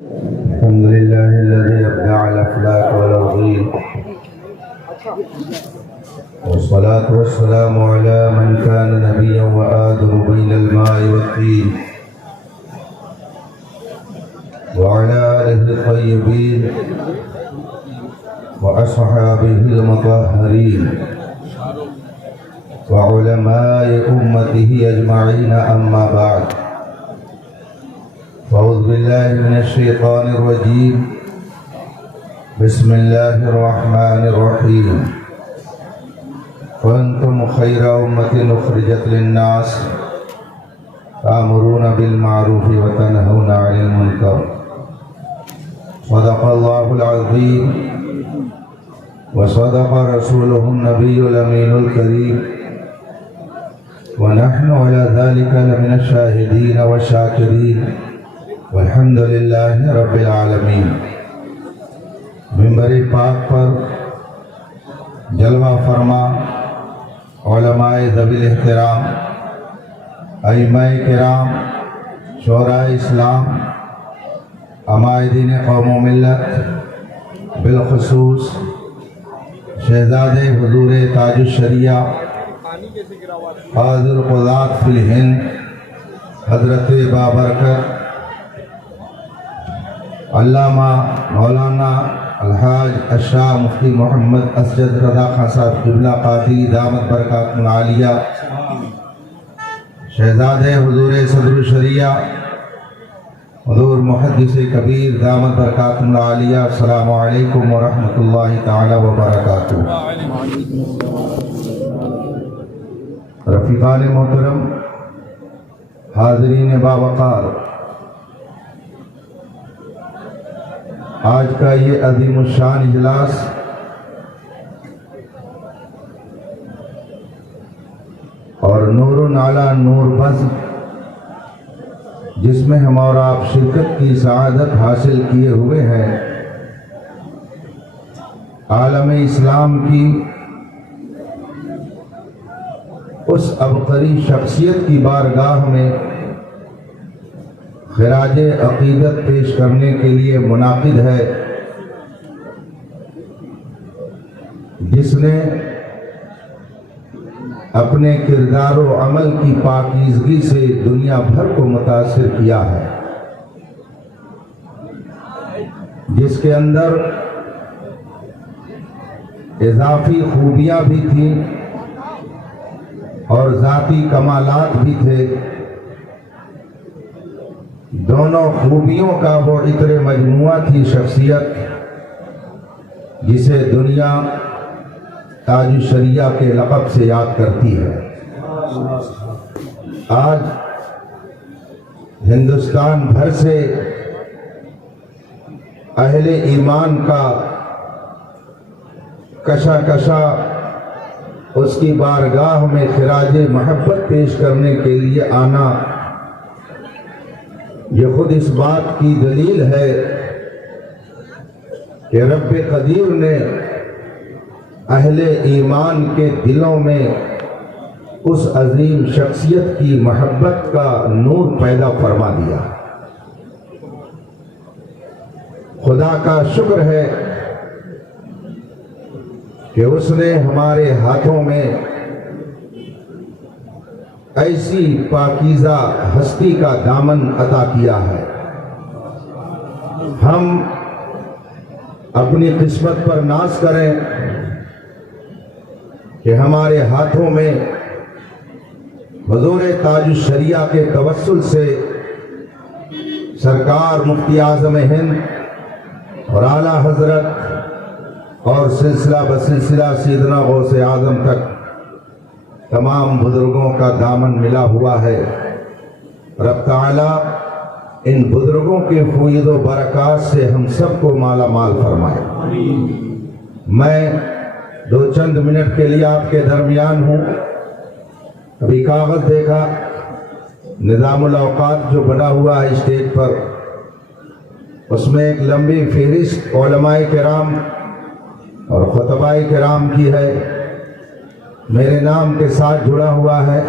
الحمد لله الذي أبدع الأفلاك والأرضين، والصلاة والسلام على من كان نبيا وآدم بين الماء والطين، وعلى آله الطيبين وأصحابه المطهرين وعلماء أمته أجمعين، أما بعد. أعوذ بالله من الشيطان الرجيم. بسم الله الرحمن الرحيم. وأنتم خير أمة أخرجت للناس تأمرون بالمعروف وتنهون عن المنكر. صدق الله العظيم وصدق رسوله النبي الأمين الكريم، ونحن على ذلك لمن الشاهدين والشاكرين، والحمد للہ رب العالمین. منبر پاک پر جلوہ فرما علماء ذوی الاحترام، ائمہ کرام، شعراء اسلام، عمائدین قوم و ملت، بالخصوص شہزاد حضور تاج الشریعہ قاضی القضاة فی الہند حضرت بابرکت علامہ مولانا الحاج الشاہ مفتی محمد اسجد رضا خان صاحب قبلہ قاضی دامت برکاتہ عالیہ، شہزاد حضور صدر الشریعہ حضور محدث کبیر دامت برکاتہ عالیہ، السلام علیکم ورحمۃ اللہ تعالی وبرکاتہ. رفیقان محترم، حاضرین باوقار، آج کا یہ عظیم الشان اجلاس اور نور علی نور بز، جس میں ہم اور آپ شرکت کی سعادت حاصل کیے ہوئے ہیں، عالم اسلام کی اس عبقری شخصیت کی بارگاہ میں خراج عقیدت پیش کرنے کے لیے منعقد ہے، جس نے اپنے کردار و عمل کی پاکیزگی سے دنیا بھر کو متاثر کیا ہے، جس کے اندر اضافی خوبیاں بھی تھیں اور ذاتی کمالات بھی تھے. دونوں خوبیوں کا وہ عطر مجموعہ تھی شخصیت، جسے دنیا تاج الشریعہ کے لقب سے یاد کرتی ہے. آج ہندوستان بھر سے اہل ایمان کا کشا اس کی بارگاہ میں خراج محبت پیش کرنے کے لیے آنا، یہ خود اس بات کی دلیل ہے کہ رب قدیر نے اہل ایمان کے دلوں میں اس عظیم شخصیت کی محبت کا نور پیدا فرما دیا. خدا کا شکر ہے کہ اس نے ہمارے ہاتھوں میں ایسی پاکیزہ ہستی کا دامن عطا کیا ہے. ہم اپنی قسمت پر ناز کریں کہ ہمارے ہاتھوں میں حضور تاج الشریعہ کے توسل سے سرکار مفتی اعظم ہند اور اعلیٰ حضرت اور سلسلہ بسلسلہ سیدنا غوث اعظم تک تمام بزرگوں کا دامن ملا ہوا ہے. رب تعالیٰ ان بزرگوں کے فیض و برکات سے ہم سب کو مالا مال فرمائے. میں دو چند منٹ کے لیے آپ کے درمیان ہوں. ابھی کاغذ دیکھا، نظام الاوقات جو بنا ہوا ہے اسٹیج پر، اس میں ایک لمبی فہرست علماء کرام اور خطباء کرام کی ہے. میرے نام کے ساتھ جڑا ہوا ہے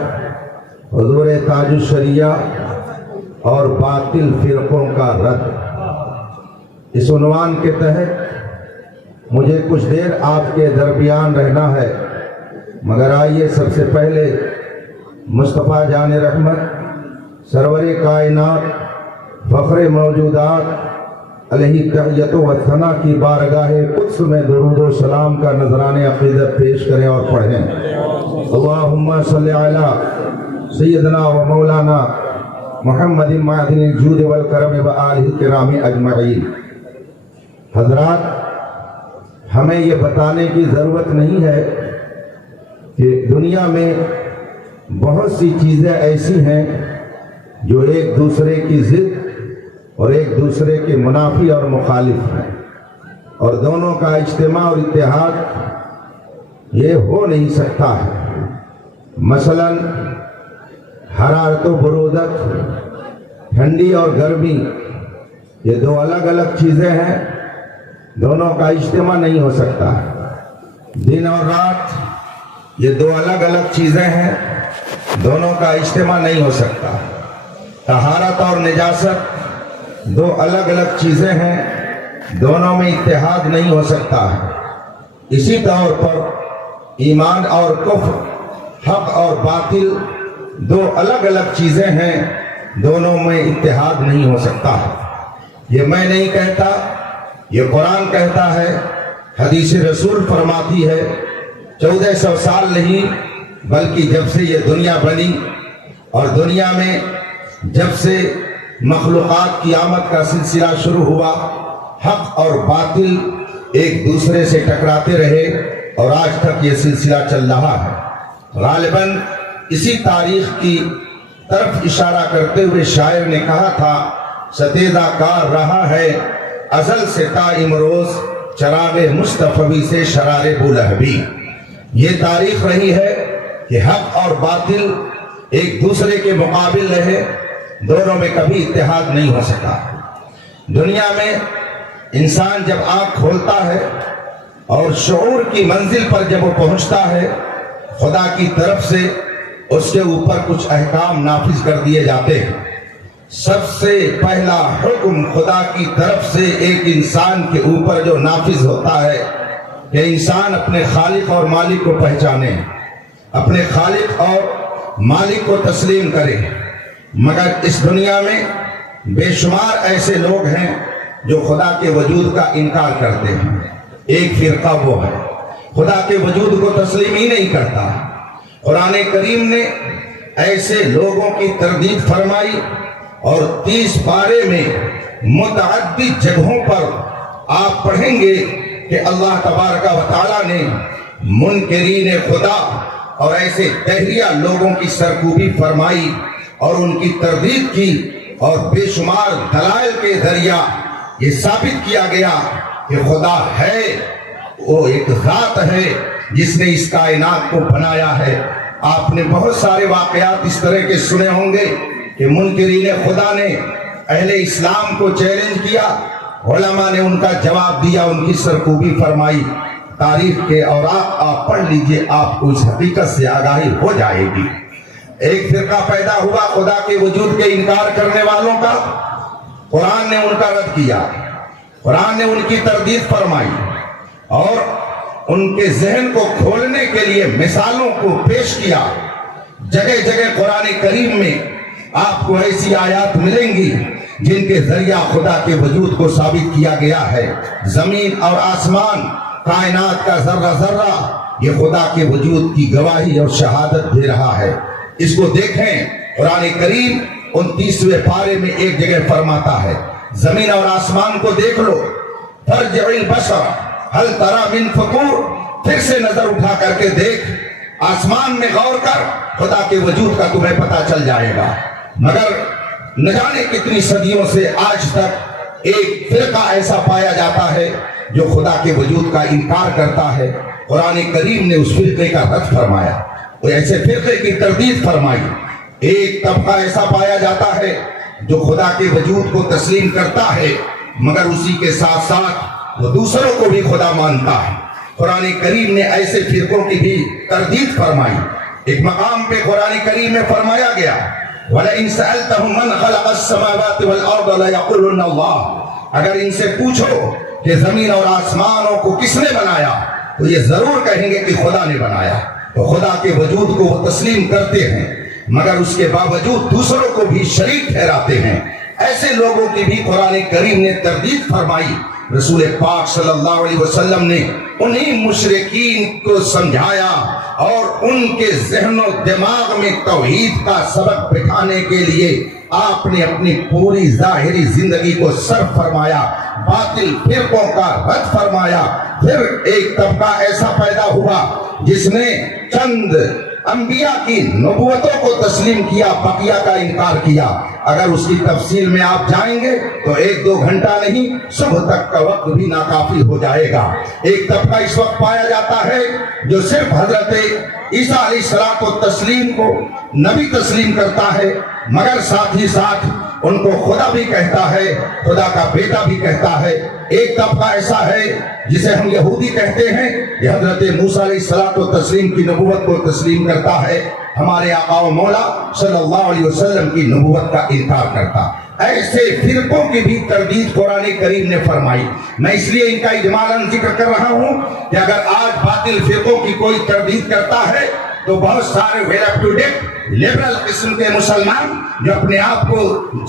حضور تاج الشریعہ اور باطل فرقوں کا رد. اس عنوان کے تحت مجھے کچھ دیر آپ کے درمیان رہنا ہے، مگر آئیے سب سے پہلے مصطفیٰ جان رحمت سرور کائنات فخر موجودات علیہ تحیت و ثنا کی بارگاہ قدس میں درود و سلام کا نذرانِ عقیدت پیش کریں اور پڑھیں۔ اللہم صلی علی سیدنا و مولانا محمد معدن الجود والکرم و آلہ الکرام اجمعین۔ حضرات، ہمیں یہ بتانے کی ضرورت نہیں ہے کہ دنیا میں بہت سی چیزیں ایسی ہیں جو ایک دوسرے کی ضد اور ایک دوسرے کے منافی اور مخالف ہیں، اور دونوں کا اجتماع اور اتحاد یہ ہو نہیں سکتا ہے۔ مثلا حرارت و برودت، ٹھنڈی اور گرمی، یہ دو الگ الگ چیزیں ہیں، دونوں کا اجتماع نہیں ہو سکتا ہے۔ دن اور رات، یہ دو الگ الگ چیزیں ہیں، دونوں کا اجتماع نہیں ہو سکتا۔ طہارت اور نجاست دو الگ الگ چیزیں ہیں، دونوں میں اتحاد نہیں ہو سکتا ہے۔ اسی طور پر ایمان اور کفر، حق اور باطل دو الگ الگ چیزیں ہیں، دونوں میں اتحاد نہیں ہو سکتا ہے۔ یہ میں نہیں کہتا، یہ قرآن کہتا ہے، حدیث رسول فرماتی ہے۔ 1400 سال نہیں بلکہ جب سے یہ دنیا بنی اور دنیا میں جب سے مخلوقات کی آمد کا سلسلہ شروع ہوا، حق اور باطل ایک دوسرے سے ٹکراتے رہے اور آج تک یہ سلسلہ چل رہا ہے۔ غالباً اسی تاریخ کی طرف اشارہ کرتے ہوئے شاعر نے کہا تھا، ستیزہ کار رہا ہے ازل سے تا امروز، چراغ مصطفی سے شرار بولہبی۔ یہ تاریخ رہی ہے کہ حق اور باطل ایک دوسرے کے مقابل رہے، دونوں میں کبھی اتحاد نہیں ہو سکا۔ دنیا میں انسان جب آنکھ کھولتا ہے اور شعور کی منزل پر جب وہ پہنچتا ہے، خدا کی طرف سے اس کے اوپر کچھ احکام نافذ کر دیے جاتے ہیں۔ سب سے پہلا حکم خدا کی طرف سے ایک انسان کے اوپر جو نافذ ہوتا ہے کہ انسان اپنے خالق اور مالک کو پہچانے، اپنے خالق اور مالک کو تسلیم کرے۔ مگر اس دنیا میں بے شمار ایسے لوگ ہیں جو خدا کے وجود کا انکار کرتے ہیں۔ ایک فرقہ وہ ہے خدا کے وجود کو تسلیم ہی نہیں کرتا۔ قرآن کریم نے ایسے لوگوں کی تردید فرمائی اور 30 پارے میں متعدد جگہوں پر آپ پڑھیں گے کہ اللہ تبارک و تعالیٰ نے منکرین خدا اور ایسے دہریہ لوگوں کی سرکوبی فرمائی اور ان کی تردید کی، اور بے شمار دلائل کے ذریعہ یہ ثابت کیا گیا کہ خدا ہے، وہ ایک ذات ہے جس نے اس کائنات کو بنایا ہے۔ آپ نے بہت سارے واقعات اس طرح کے سنے ہوں گے کہ منکرین خدا نے اہل اسلام کو چیلنج کیا، علماء نے ان کا جواب دیا، ان کی سرکوبی فرمائی۔ تاریخ کے اوراق آپ پڑھ لیجئے، آپ کو اس حقیقت سے آگاہی ہو جائے گی۔ ایک فرقہ پیدا ہوا خدا کے وجود کے انکار کرنے والوں کا، قرآن نے ان کا رد کیا، قرآن نے ان کی تردید فرمائی اور ان کے ذہن کو کھولنے کے لیے مثالوں کو پیش کیا۔ جگہ جگہ قرآن کریم میں آپ کو ایسی آیات ملیں گی جن کے ذریعہ خدا کے وجود کو ثابت کیا گیا ہے۔ زمین اور آسمان، کائنات کا ذرہ ذرہ یہ خدا کے وجود کی گواہی اور شہادت دے رہا ہے۔ اس کو دیکھیں، قرآن کریم 29ویں پارے میں ایک جگہ فرماتا ہے، زمین اور آسمان کو دیکھ لو، فرجع البصر ہل تری من فطور، پھر سے نظر اٹھا کر کے دیکھ، آسمان میں غور کر، خدا کے وجود کا تمہیں پتہ چل جائے گا۔ مگر نہ جانے کتنی صدیوں سے آج تک ایک فرقہ ایسا پایا جاتا ہے جو خدا کے وجود کا انکار کرتا ہے۔ قرآن کریم نے اس فرقے کا رد فرمایا، وہ ایسے فرقے کی تردید فرمائی۔ ایک طبقہ ایسا پایا جاتا ہے جو خدا کے وجود کو تسلیم کرتا ہے، مگر اسی کے ساتھ ساتھ وہ دوسروں کو بھی خدا مانتا ہے۔ قرآن کریم نے ایسے فرقوں کی بھی تردید فرمائی۔ ایک مقام پہ قرآن کریم میں فرمایا گیا، وَلَئِن سَأَلْتَهُمْ مَنْ خَلَقَ السَّمَاوَاتِ وَالْأَرْضَ لَيَقُولُنَّ اللَّهُ، اگر ان سے پوچھو کہ زمین اور آسمانوں کو کس نے بنایا تو یہ ضرور کہیں گے کہ خدا نے بنایا. تو خدا کے وجود کو وہ تسلیم کرتے ہیں مگر اس کے باوجود دوسروں کو بھی شریک ٹھہراتے ہیں. ایسے لوگوں کی بھی قرآن کریم نے تردید فرمائی. رسول پاک صلی اللہ علیہ وسلم نے انہی مشرکین کو سمجھایا اور ان کے ذہن و دماغ میں توحید کا سبق بٹھانے کے لیے آپ نے اپنی پوری ظاہری زندگی کو صرف فرمایا, باطل فرقوں کا رد فرمایا. پھر ایک طبقہ ایسا پیدا ہوا جس نے چند انبیاء کی نبوتوں کو تسلیم کیا, بقیہ کا انکار کیا. اگر اس کی تفصیل میں آپ جائیں گے تو 1-2 گھنٹہ نہیں, صبح تک کا وقت بھی ناکافی ہو جائے گا. ایک طبقہ اس وقت پایا جاتا ہے جو صرف حضرت عیسیٰ علیہ السلام کو تسلیم کو نبی تسلیم کرتا ہے مگر ساتھ ہی ساتھ ان کو خدا بھی کہتا ہے, خدا کا بیٹا بھی کہتا ہے. ایک طبقہ ایسا ہے جسے ہم یہودی کہتے ہیں, یہ حضرت موسیٰ علیہ السلام کو تسلیم کی نبوت کو تسلیم کرتا ہے, ہمارے آقا و مولا صلی اللہ علیہ وسلم کی نبوت کا انکار کرتا. ایسے فرقوں کی بھی تردید قرآن کریم نے فرمائی. میں اس لیے ان کا اجمالاً ذکر کر رہا ہوں کہ اگر آج باطل فرقوں کی کوئی تردید کرتا ہے تو بہت سارے well up to date liberal قسم کے مسلمان جو اپنے آپ کو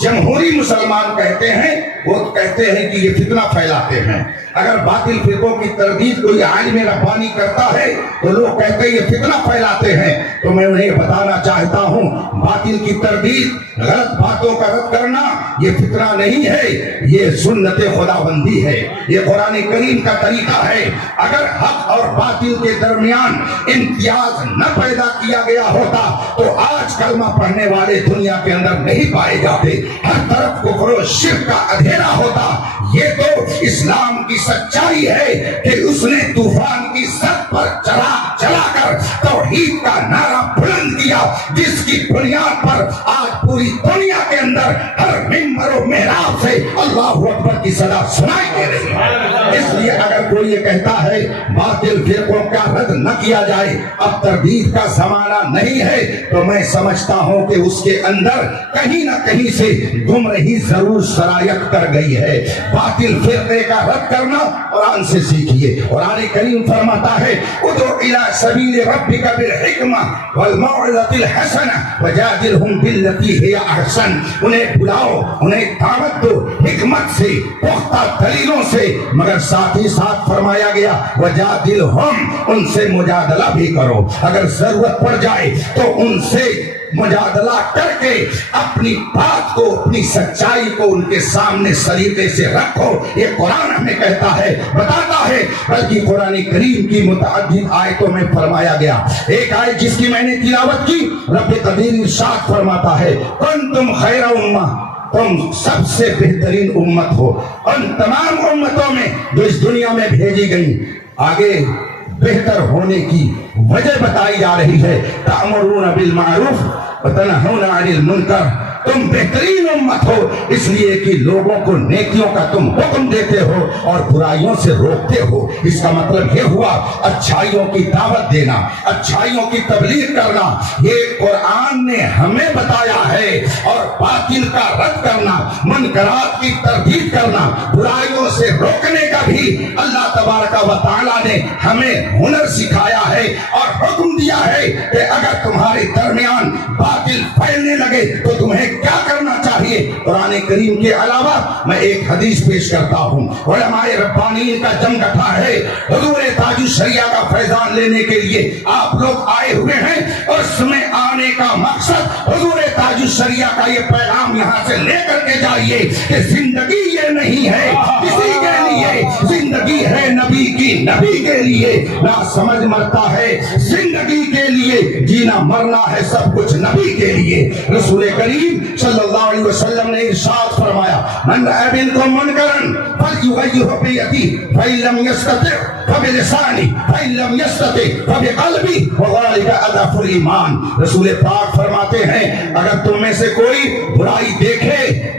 جمہوری مسلمان کہتے ہیں وہ کہتے ہیں کہ یہ فتنہ پھیلاتے ہیں. اگر باطل فرقوں کی تردید کوئی عالم ربانی کرتا ہے تو لوگ کہتے ہیں یہ فتنہ پھیلاتے ہیں. تو میں انہیں بتانا چاہتا ہوں باطل کی تردید, غلط باتوں کا رد کرنا یہ فتنہ نہیں ہے, یہ سنت خداوندی ہے, یہ قرآن کریم کا طریقہ ہے. اگر حق اور باطل کے درمیان امتیاز نہ پیدا کیا گیا ہوتا تو آج کلمہ پڑھنے والے دنیا کے اندر نہیں پائے جاتے, ہر طرف کفر و شرک کا اندھیرا ہوتا. یہ تو اسلام کی سچائی ہے کہ اس نے طوفان کی سطح پر چلا کر توحید کا نعرہ بلند کیا, جس کی بنیاد پر آج پوری دنیا کے اندر ہر ممبر و محراب سے اللہ اکبر کی صدا سنائی دے رہی ہے. اس لیے اگر کوئی یہ کہتا ہے باطل فرقوں کا رد نہ کیا جائے, اب تردید کا زمانہ نہیں ہے, تو میں سمجھتا ہوں کہ اس کے اندر کہیں نہ کہیں سے گمراہی ضرور سرایت کر گئی ہے. باطل فرقے کا رد کرنا قرآن سے سیکھیے. قرآن کریم فرماتا ہے ادعو الی سبیل ربک بالحکمہ والموعظۃ الحسنہ وجادلہم باللتی ہی احسن. انہیں بلاؤ, انہیں دعوت دو حکمت سے, پختہ دلیلوں سے, مگر ساتھ ہی ساتھ فرمایا گیا وجادلہم, ان سے مجادلہ بھی کرو. اگر ضرورت پڑ جائے تو ان سے مجادلہ کر کے اپنی بات کو, اپنی سچائی کو ان کے سامنے سلیقے سے رکھو. یہ قرآن ہمیں کہتا ہے, بتاتا ہے. بلکہ قرآن کریم کی متعدد آیتوں میں فرمایا گیا. ایک آیت جس کی میں نے تلاوت کی, رب قدیر ارشاد فرماتا ہے کنتم خیر امہ, تم سب سے بہترین امت ہو ان تمام امتوں میں جو اس دنیا میں بھیجی گئی. آگے بہتر ہونے کی وجہ بتائی جا رہی ہے, تأمرون بالمعروف وتنہون عن المنکر. تم بہترین امت ہو اس لیے کہ لوگوں کو نیکیوں کا تم حکم دیتے ہو اور برائیوں سے روکتے ہو. اس کا مطلب یہ ہوا اچھائیوں کی دعوت دینا, اچھائیوں کی تبلیغ کرنا, یہ قرآن نے ہمیں بتایا ہے. اور باطل کا رد کرنا, منکرات کی تردید کرنا, برائیوں سے روکنے کا بھی اللہ تبارک و تعالیٰ نے ہمیں ہنر سکھایا ہے اور حکم دیا ہے کہ اگر تمہارے درمیان باطل پھیلنے لگے تو تمہیں کیا کرنا چاہیے. قرآن کریم کے علاوہ میں ایک حدیث پیش کرتا ہوں. علماء ربانیین کا جمگٹھا ہے, حضور تاج الشریعہ کا فیضان لینے کے لیے آپ لوگ آئے ہوئے ہیں, اور اس میں آنے کا مقصد حضور تاج الشریعہ کا یہ پیغام یہاں سے لے کر کے جائیے کہ زندگی یہ نہیں ہے کسی کے لیے, زندگی ہے نبی کی, نبی کے لیے. نہ سمجھ مرتا ہے زندگی کے لیے, جینا مرنا ہے سب کچھ نبی کے لیے. رسول کریم صلی اللہ علیہ وسلم نے ارشاد فرمایا من رأى منكم منکرا فلیغیرہ بیدیہ فإن لم یستطع فبلسانہ فإن لم یستطع فبقلبہ وذلک اضعف الایمان. رسول پاک فرماتے ہیں اگر تم میں سے کوئی برائی دیکھے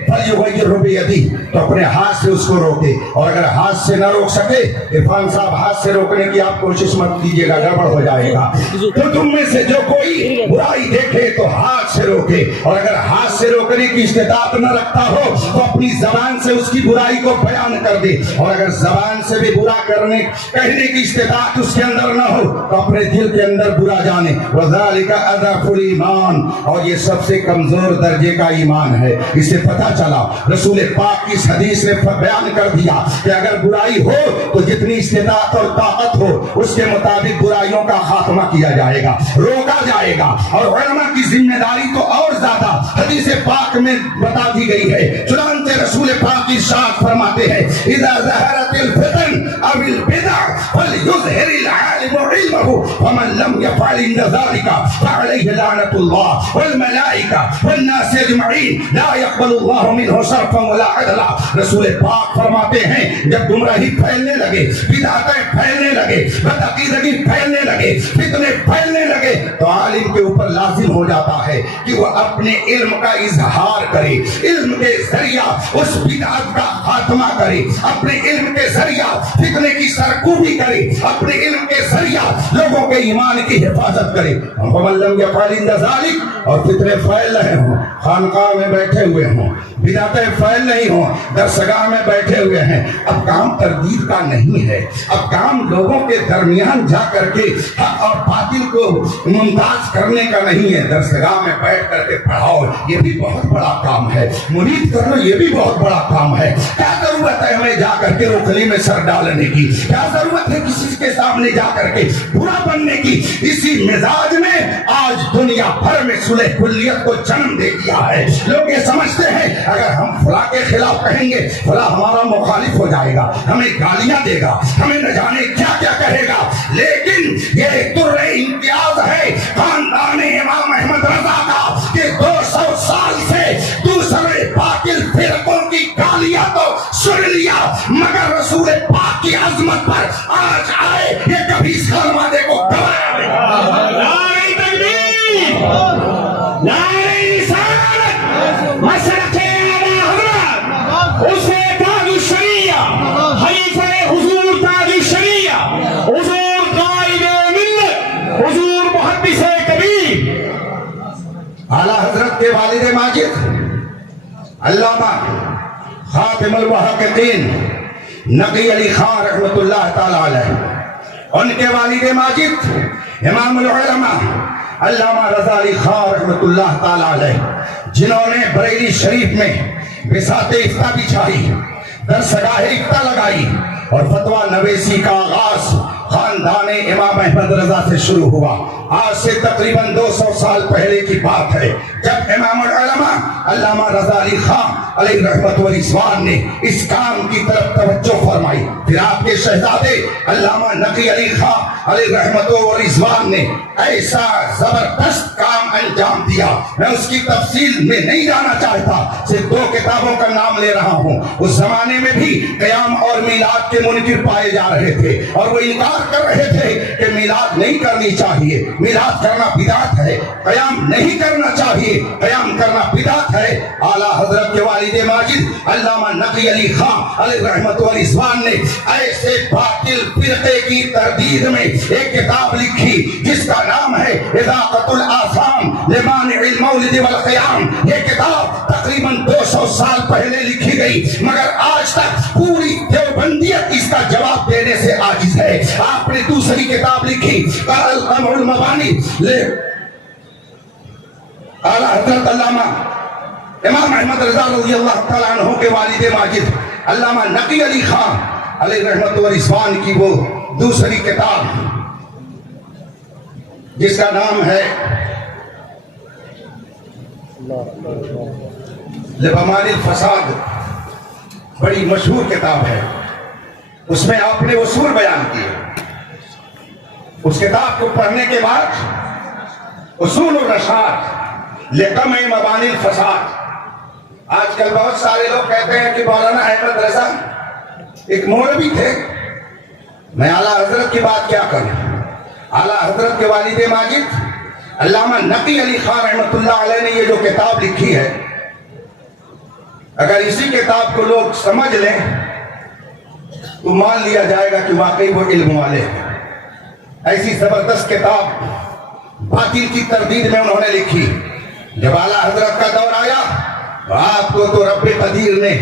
فلیغیرہ بیدیہ, تو اپنے ہاتھ سے اس کو روکے, اور اگر ہاتھ سے نہ روک سکے, عرفان صاحب ہاتھ سے روکنے کی آپ کوشش مت کیجیے گا, گڑبڑ ہو جائے گا. تو تم میں میں سے جو کوئی برائی دیکھے تو ہاتھ سے روکے، اور اگر ہاتھ سے روکنے کی استطاعت نہ رکھتا ہو تو اپنی زبان سے اس کی برائی کو بیان کر دے، اور اگر زبان سے بھی برا کہنے کی استطاعت اس کے اندر نہ ہو تو اپنے دل کے اندر برا جانے۔ وَذَلِكَ أَضْعَفُ الْإِيمَانِ، اور یہ سب سے کمزور درجے کا ایمان ہے۔ اسے پتہ چلا، رسول پاک کی حدیث نے بیان کر دیا کہ اگر برائی ہو تو جتنی استطاعت اور طاقت ہو اس کے مطابق برائیوں کا خاتمہ کیا جائے گا، روکا جائے گا، اور علماء کی ذمہ داری تو اور زیادہ حدیث پاک میں بتا دی گئی ہے۔ چنانچہ رسول پاک ارشاد فرماتے ہیں اذا ظہرت الفتن او البدع فليظهر العالم علمه فمن لم يفعل عند ذلك فعليه لعنة الله والملائكة والناس اجمعین لا يقبل الله منه صرفا ولا عدلا۔ رسول پاک فرماتے ہیں جب گمراہی پھیلنے لگے، بدعتیں پھیلنے لگے، بدعقیدگی پھیلنے لگے، فتنے پھیلنے لگے، تو عالم کے اوپر لازم ہو جاتا ہے کہ وہ اپنے علم کا اظہار کرے، علم کے ذریعہ اس بدعت کا خاتمہ کرے، اپنے علم کے ذریعہ فتنے کی سرکوبی کرے، اپنے علم کے ذریعہ لوگوں کے ایمان کی حفاظت کرے۔ ومن لم يفعل عند ذلك، اور فتنے پھیل رہے ہوں، خانقاہ میں بیٹھے ہوئے ہوں، بدعتیں پھیل رہی ہوں، درسگاہ میں بیٹھے ہوئے ہیں، اب کام تردید کا نہیں ہے، اب کام لوگوں کے درمیان جا کر کے حق اور باطل کو ممتاز کرنے کا نہیں ہے۔ درسگاہ میں بیٹھ کر کے پڑھاؤ، یہ بھی بہت بڑا کام ہے، مرید کرو، یہ بھی بہت بڑا کام ہے۔ کیا ضرورت ہے ہمیں جا کر کے روکھلی میں سر ڈالنے کی؟ کیا ضرورت ہے کسی کے سامنے جا کر کے برا بننے کی؟ اسی مزاج میں آج دنیا بھر میں صلح کلیت کو جنم دے دیا ہے۔ لوگ یہ سمجھتے ہیں اگر ہم فلاں کے خلاف کہیں گے فلاں ہمارا مخالف ہو جائے گا، ہمیں گالیاں دے گا، ہمیں نہ جانے کیا کیا کہے گا، لیکن یہ در امتیاز ہے خاندان امام احمد رضا کا کہ 200 سال سے دوسرے باطل فرقوں کی گالیاں تو سن لیا، مگر رسول پاک کی عظمت پر آج آئے یہ کبھی سلمادے کو گوایا نہیں۔ نعرہ تکبیر، نعرہ رسالت، مسلک اعلی حضرت، اسے تاج الشریعہ، خلیفہ حضور تاج الشریعہ، حضور قائد ملت، حضور محدث کبیر، اعلی حضرت کے والد ماجد علامہ خاتم المحققین نقی علی خان رحمت اللہ تعالی علیہ، ان کے والد ماجد امام العلماء علامہ رضا علی خان رحمت اللہ تعالی علیہ، جنہوں نے بریلی شریف میں بساط افتاء بچھائی، درسگاہ افتاء لگائی، اور فتویٰ نویسی کا آغاز خاندان امام احمد رضا سے شروع ہوا۔ آج سے تقریباً 200 سال پہلے کی بات ہے جب امام العلماء علامہ رضا علی خان علیہ رحمت و رضوان نے اس کام کی طرف توجہ فرمائی، پھر آپ کے شہزادے علامہ نقی علی خان علیہ رحمت و رضوان نے ایسا زبردست کام انجام دیا، میں اس کی تفصیل میں نہیں جانا چاہتا، صرف 2 کتابوں کا نام لے رہا ہوں۔ اس زمانے میں بھی قیام اور میلاد کے منکر پائے جا رہے تھے، اور وہ انکار کر رہے تھے کہ میلاد نہیں کرنی چاہیے، میلاد کرنا بدعت ہے، قیام نہیں کرنا چاہیے، قیام کرنا بدعت ہے۔ اعلیٰ حضرت کے والد ماجد علامہ نقی علی خان علیہ رحمت و رضوان نے ایسے باطل فرقے کی تردید میں ایک کتاب لکھی جس کا نام ہے اذاقۃ الآثام لمانع المولد والقیام۔ یہ کتاب تقریباً 200 سال پہلے لکھی گئی، مگر آج تک پوری دیوبندیت اس کا جواب دینے سے عاجز ہے۔ آپ نے دوسری کتاب لکھی القمع المبانی، اعلیٰ حضرت علامہ امام احمد رضا رضی اللہ تعالیٰ عنہ کے والد ماجد علامہ نقی علی خان علیہ رحمت و رضوان کی وہ دوسری کتاب جس کا نام ہے لبمان الفساد، بڑی مشہور کتاب ہے، اس میں آپ نے اصول بیان کیے۔ اس کتاب کو پڑھنے کے بعد اصول الرشاد لقمع مبانی الفساد، آج کل بہت سارے لوگ کہتے ہیں کہ مولانا احمد رضا ایک مولوی تھے، میں اعلیٰ حضرت کی بات کیا کروں؟ اعلیٰ حضرت کے والد ماجد علامہ نقی علی خان رحمت اللہ علیہ نے یہ جو کتاب لکھی ہے، اگر اسی کتاب کو لوگ سمجھ لیں تو مان لیا جائے گا کہ واقعی وہ علم والے ہیں۔ ایسی زبردست کتاب باطل کی تردید میں انہوں نے لکھی. جب اعلیٰ حضرت کا دور آیا تو آپ کو تو رب قدیر نے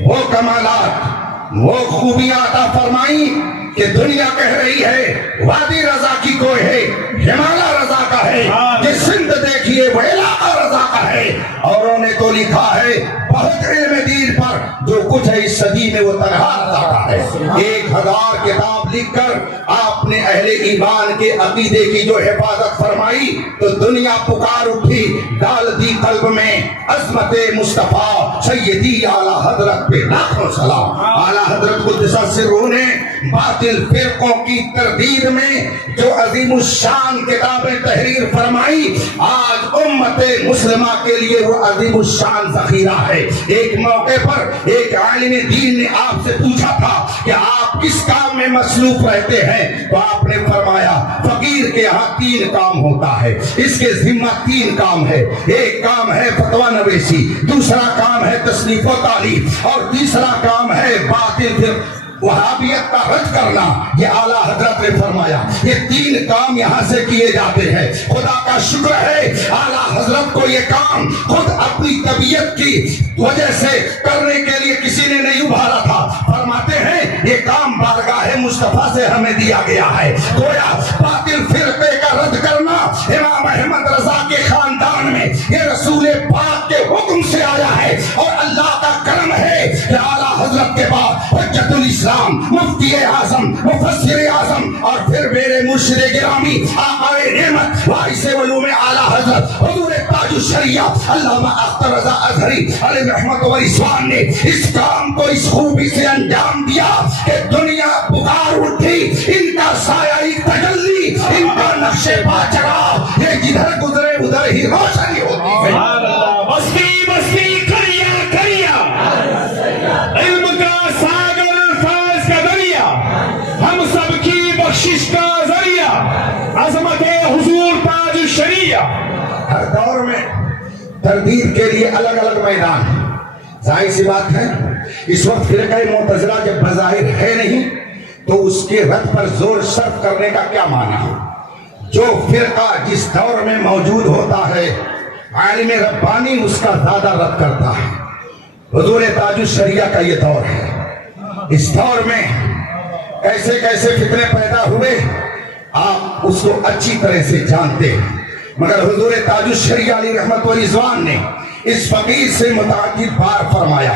وہ کمالات، وہ خوبیاں عطا فرمائی کہ دنیا کہہ رہی ہے وادی رضا کی کوئی ہے، ہمالیہ رضا کا ہے، یہ سندھ دیکھیے وہ علاقہ رضا کا ہے. اوروں نے تو لکھا ہے بہت علم دین پر جو کچھ ہے اس صدی میں وہ تنہا رضا کا ہے. 1000 کتاب لکھ کر آپ نے اہل ایمان کے عقیدے کی جو حفاظت فرمائی تو دنیا پکار اٹھی، ڈال دی قلب میں عظمت مصطفیٰ سیدی اعلیٰ حضرت پہ لاکھوں سلام. اعلیٰ حضرت قدس سرہ نے باطل فرقوں کی تردید میں جو عظیم الشان کتابیں تحریر فرمائی، آج امت مسلمہ کے لیے وہ عظیم الشان ذخیرہ ہے. ایک موقع پر ایک عالم دین نے آپ سے پوچھا تھا کہ آپ کس کام میں مصروف رہتے ہیں، تو آپ نے فرمایا فقیر کے یہاں 3 کام ہوتا ہے، اس کے ذمہ 3 کام ہے. ایک کام ہے فتویٰ نویسی، دوسرا کام ہے تصنیف و تعلیم، اور تیسرا کام ہے باطل وہابیت کا رد کرنا. یہ اعلیٰ حضرت نے فرمایا یہ 3 کام یہاں سے کیے جاتے ہیں. خدا کا شکر ہے اعلیٰ حضرت کو یہ کام خود اپنی طبیعت کی وجہ سے کرنے کے لیے کسی نے نہیں ابھارا تھا. فرماتے ہیں یہ کام بارگاہ مصطفیٰ سے ہمیں دیا گیا ہے. گویا باطل فرقے کا رد کرنا امام احمد رضا کے خاندان میں یہ رسول پاک کے حکم سے آیا ہے، اور اللہ کا کرم ہے کہ اعلیٰ حضرت کے بعد حجت الاسلام، مفتی اعظم، مفسر اعظم، اور پھر میرے مرشد گرامی آقائے نعمت وارث علوم اعلیٰ حضرت حضور تاج الشریعہ علامہ اختر رضا اظہری علیہ رحمت و رضوان نے اس کام کو اس خوبی سے انجام دیا کہ دنیا پکار اٹھی. ان کا سایہ تجلی، ان کا نقش پا چڑھا، یہ جدھر گزرے ادھر ہی روشنی ہوتی ہے. بستی بستی کریا کریا علم کا ساگر الفاظ کا دریا، ہم سب کی بخشش کا ذریعہ عظمت حضور تاج الشریعہ. ہر دور میں تردید کے لیے الگ الگ میدان. ظاہر سی بات ہے اس وقت فرقہ معتزلہ جب بظاہر ہے نہیں تو اس کے رد پر زور صرف کرنے کا کیا معنی؟ جو فرقہ جس دور میں موجود ہوتا ہے عالم ربانی اس کا زیادہ رد کرتا ہے. حضور تاج الشریعہ کا یہ دور ہے. اس دور میں کیسے کیسے فتنے پیدا ہوئے آپ اس کو اچھی طرح سے جانتے ہیں، مگر حضور تاج الشریعہ علیہ رحمت و رضوان نے اس فقیر سے متعدد بار فرمایا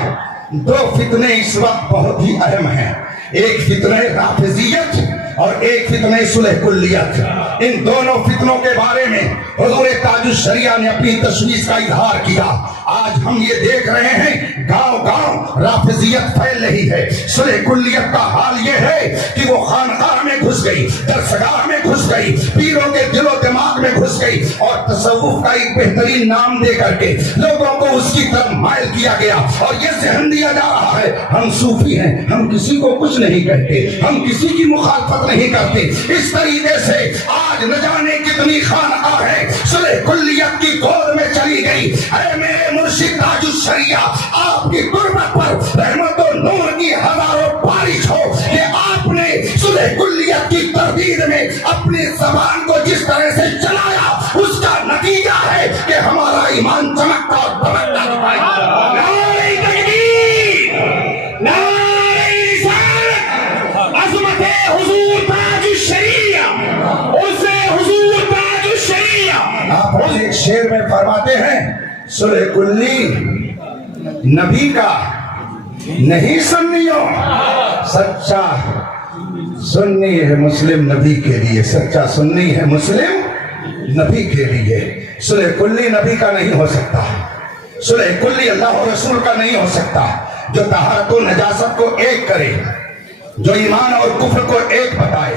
2 فتنے اس وقت بہت ہی اہم ہیں. ایک فتنہ رافضیت اور ایک فتنہ صلح کلیت. ان دونوں فتنوں کے بارے میں حضور تاج الشریعہ نے اپنی تشویش کا اظہار کیا. آج ہم یہ دیکھ رہے ہیں گاؤں گاؤں رافضیت پھیل رہی ہے. صلح کلیت کا حال یہ ہے کہ وہ خانقاہ میں گھس گئی، درسگاہ میں گھس گئی، پیروں کے دل و دماغ میں گھس گئی، اور تصوف کا ایک بہترین نام دے کر کے لوگوں کو اس کی طرف مائل کیا گیا، اور یہ ذہن دیا جا رہا ہے ہم صوفی ہیں، ہم کسی کو کچھ نہیں کہتے، ہم کسی کی مخالفت نہیں کرتے. اس طریقے سے آج نہ جانے کتنی خانقاہ ہے صلح کلیت کی گود میں چلی گئی. اے میرے مرشد تاج الشریعہ، آپ کی قربت پر رحمت و نور کی ہزاروں بارش ہو کہ آپ نے صلح کلیت کی تردید میں اپنی زبان کو جس طرح سے چلایا اس کا نتیجہ ہے کہ ہمارا ایمان چمکتا اور دمکتا دکھائی دیتا. نعرہ تکبیر، نعرہ رسالت، عظمت حضور تاج الشریعہ، اسے حضور تاج الشریعہ. آپ ایک شعر میں فرماتے ہیں صلح کلی نبی کا نہیں سنیوں، سچا سنی ہے مسلم نبی کے لیے، سچا سنی ہے مسلم نبی کے لیے. صلح کلی نبی کا نہیں ہو سکتا، صلح کلی اللہ و رسول کا نہیں ہو سکتا. جو طہارت و نجاست کو ایک کرے، جو ایمان اور کفر کو ایک بتائے،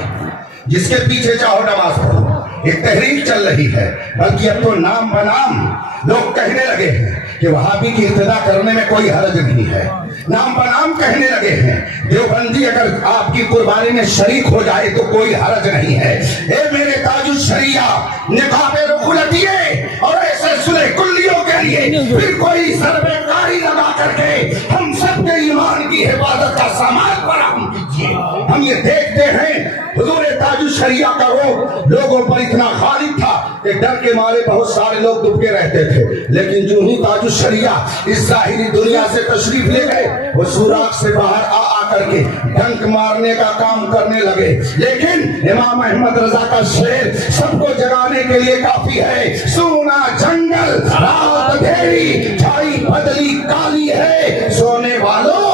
جس کے پیچھے چاہو نماز پڑھو. ایک تحریک چل رہی ہے، بلکہ اب تو نام بنام لوگ کہنے لگے ہیں کہ وہابی کی ابتدا کرنے میں کوئی حرج نہیں ہے. نام بنام کہنے لگے ہیں دیوبندی اگر آپ کی قربانی میں شریک ہو جائے تو کوئی حرج نہیں ہے. اے میرے تاج الشریعہ، نقاب رقولتیے اور ایسے صلح کلیوں کے لیے پھر کوئی ضرب کاری لگا کر کے ہم سب کے ایمان کی حفاظت کا سامان فراہم کیجیے. ہم یہ دیکھتے ہیں حضور تاج الشریعہ کا روب لوگوں پر اتنا غالب تھا کہ ڈر کے مارے بہت سارے لوگ دبکے رہتے تھے، لیکن جو ہی تاج الشریعہ اس ظاہری دنیا سے تشریف لے گئے وہ سوراخ سے باہر آ کر کے ڈنک مارنے کا کام کرنے لگے۔ لیکن امام احمد رضا کا شعر سب کو جگانے کے لیے کافی ہے۔ سونا جنگل رات اندھیری چھائی بدلی کالی ہے، سونے والوں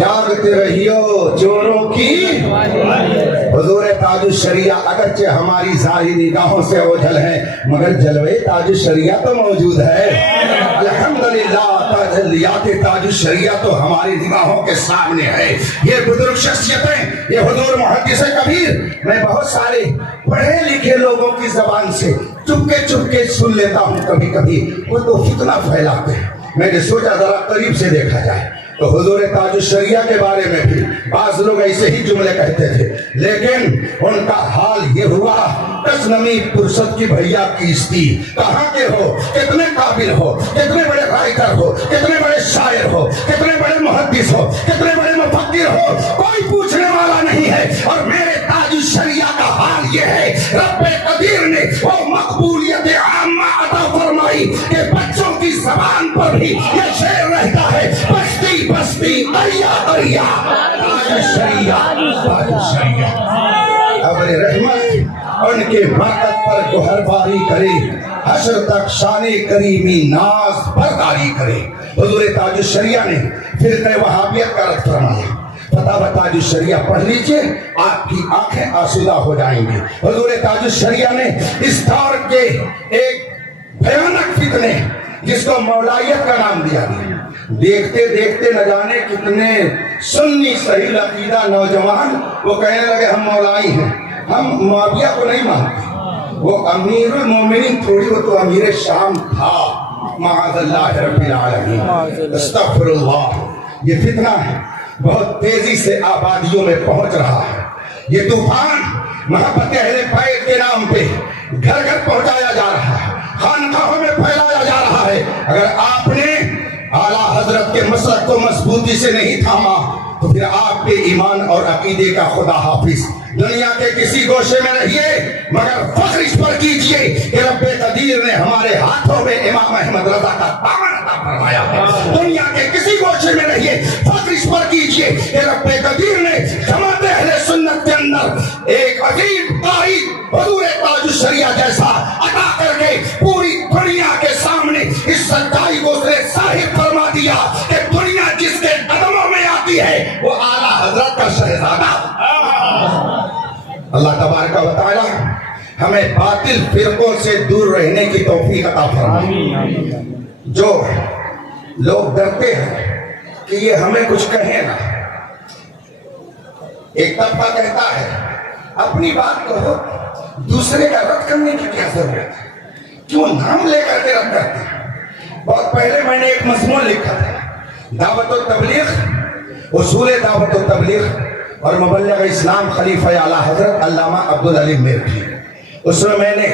جاگتے رہیو چوروں کی۔ حضور تاج الشریعہ اگرچہ ہماری ظاہری نگاہوں سے اوجھل ہیں مگر جلوے تاج الشریعہ تو موجود ہے۔ الحمدللہ تجلیات تاج الشریعہ تو ہماری نگاہوں کے سامنے ہے۔ یہ بزرگ شخصیتیں، یہ حضور محدث کبیر میں بہت سارے پڑھے لکھے لوگوں کی زبان سے چپکے سن لیتا ہوں کبھی کبھی، وہ تو فتنہ پھیلاتے ہیں۔ میں نے سوچا ذرا قریب سے دیکھا جائے تو حضور تاج الشریعہ کے بارے میں بھی بعض لوگ ایسے ہی جملے کہتے تھے، لیکن ان کا حال یہ ہوا کس نمی پرست کی بھیا کیستی، کہاں کے ہو، کتنے قابل ہو، کتنے بڑے رائٹر ہو، کتنے بڑے شاعر ہو، کتنے بڑے محدث ہو، کتنے بڑے مفکر ہو، کوئی پوچھنے والا نہیں ہے۔ اور میرے تاج الشریعہ کا حال یہ ہے، رب قدیر نے وہ مقبولیت عامہ عطا فرمائی کہ بچوں کی زبان پر بھی یہ شعر رہتا ہے، بستی بستی دریا دریا تاج الشریعہ تاج الشریعہ۔ ابر رحمت ان کے برکت پر گوہر باری کرے، حشر تک شان کریمی ناز برداری کرے۔ حضور تاج الشریعہ نے فرقہ وہابیت کا رد فرمایا۔ فتاوی تاج الشریعہ پڑھ لیجئے، آپ کی آنکھیں آسودہ ہو جائیں گی۔ حضور تاج الشریعہ نے اس دور کے ایک بھیانک فتنے جس کو مولائیت کا نام دیا گیا، دیکھتے دیکھتے نہ جانے کتنے سنی صحیح عقیدہ نوجوان وہ کہنے لگے ہم مولائی ہیں، ہم معاویہ کو نہیں مانتے، وہ امیر المومنین تھوڑی، وہ تو امیر شام تھا، معاذ اللہ رب العالمین، استغفر اللہ۔ یہ فتنہ ہے بہت تیزی سے آبادیوں میں پہنچ رہا ہے۔ یہ طوفان محبت اہل بیت کے نام پہ گھر گھر پہنچایا جا رہا ہے، خانقاہوں میں پھیلایا جا رہا ہے۔ اگر آپ نے اعلیٰ حضرت کے مسلک کو مضبوطی سے نہیں تھاما تو پھر آپ کے ایمان اور عقیدے کا خدا حافظ۔ دنیا کے کسی گوشے میں رہیے مگر فخر اس پر کیجئے کہ رب قدیر نے ہمارے ہاتھوں میں امام احمد رضا کا دامن عطا فرمایا ہے۔ دنیا کے کسی گوشے میں رہیے، فخر اس پر کیجئے کہ رب قدیر نے جماعت اہل سنت کے اندر ایک عظیم قائد حضور تاج الشریعہ جیسا عطا کر کے پوری دنیا کے سامنے اس سچائی کو اس نے ظاہر فرما دیا کہ دنیا جس کے قدموں میں آتی ہے وہ اعلیٰ حضرت کا شہزادہ۔ اللہ تبارک و تعالی ہمیں باطل فرقوں سے دور رہنے کی توفیق عطا فرمائے۔ جو لوگ ڈرتے ہیں کہ یہ ہمیں کچھ کہیں نہ، ایک طبقہ کہتا ہے اپنی بات کہو، دوسرے کا رد کرنے کی کیا ضرورت ہے، کیوں نام لے کر کے رد کرتے ہیں۔ بہت پہلے میں نے ایک مضمون لکھا تھا، دعوت و تبلیغ، اصول دعوت و تبلیغ اور مبلغ اسلام خلیفہ اعلیٰ حضرت علامہ عبدالعلیم میرٹھی۔ اس میں نے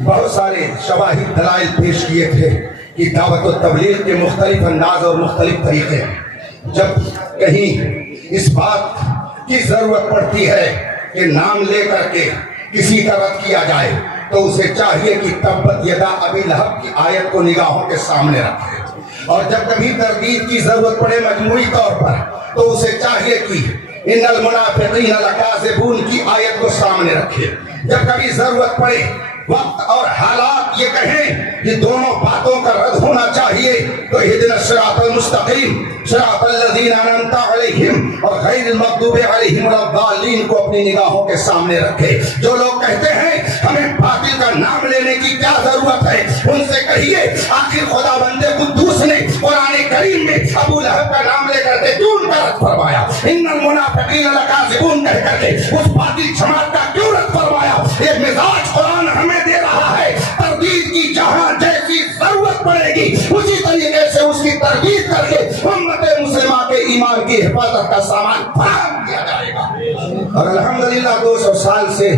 بہت سارے شواہد دلائل پیش کیے تھے کہ دعوت و تبلیغ کے مختلف انداز اور مختلف طریقے ہیں۔ جب کہیں اس بات کی ضرورت پڑتی ہے کہ نام لے کر کے کسی کا رد کیا جائے تو اسے چاہیے کہ تبت یدا ابی لہب کی آیت کو نگاہوں کے سامنے رکھے، اور جب کبھی تردید کی ضرورت پڑے مجموعی طور پر تو اسے چاہیے کہ ان المنافقین لکاذبون کی آیت کو سامنے رکھے۔ جب کبھی ضرورت پڑے وقت اور حالات یہ کہیں کہ دونوں باتوں کا رد ہونا چاہیے تو اہدنا الصراط المستقیم صراط الذین انعمت علیہم اور غیر المغضوب علیہم ولا الضالین کو اپنی نگاہوں کے سامنے رکھے۔ جو لوگ کہتے ہیں ہمیں باطل کا نام لینے کی کیا ضرورت ہے، ان سے کہیے آخر خدا بندے قدوس نے قرآن کریم میں ابو لہب کا نام لے کر کے کیوں ان کا رد فرمایا، ان المنافقین لکاذبون کہہ کر کے اس باطل جماعت کا کیوں رد فرمایا۔ یہ مزاج قرآن ہمیں دے رہا ہے، تردید کی جہاں جیسی ضرورت پڑے گی اسی طریقے سے اس کی تردید کر کے امت مسلمہ کے ایمان کی حفاظت کا سامان فراہم کیا جائے گا۔ اور الحمدللہ 200 سال سے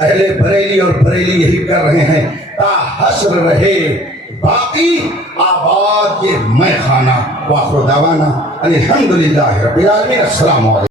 اہل بریلی اور بریلی یہی کر رہے ہیں، تا حشر رہے باقی آباد یہ میں خانہ۔ وآخر دعوانا الحمدللہ رب العالمین۔ السلام علیکم۔